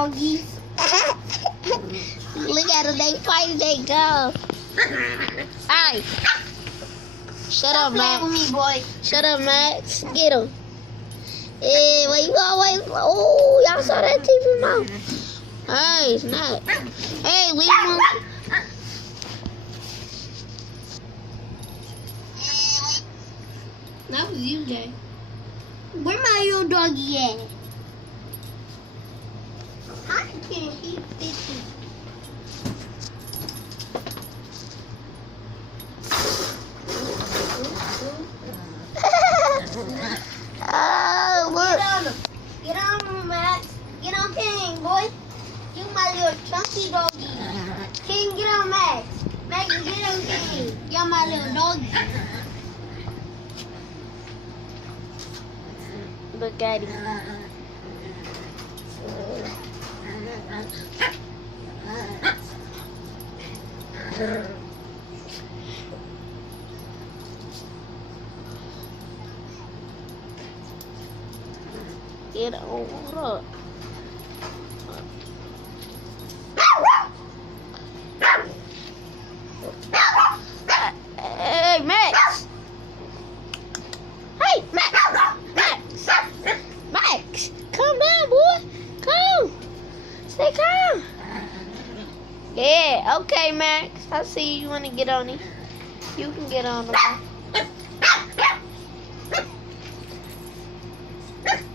doggies. Look at them, they fighting, they go. Hey. Shut up, Play with Max. me, boy. Shut up, Max. Get him. Hey, where you always? Oh, y'all saw that TV mouth. Hey, snap. Hey, leave him alone. That was you, Jay. Where my little doggy at? I can't eat this. Oh, look. Get on him. Get on him, Max. Get on King, boy. You my little chunky doggy. King, get on Max. Max, get on King. You're my little doggy. Look at him. Get on, hold up. Hey, Max. Hey, Max. Max. Max. Calm down, boy. Calm. Stay calm. Yeah, okay, Max. I see you want to get on him. You can get on him.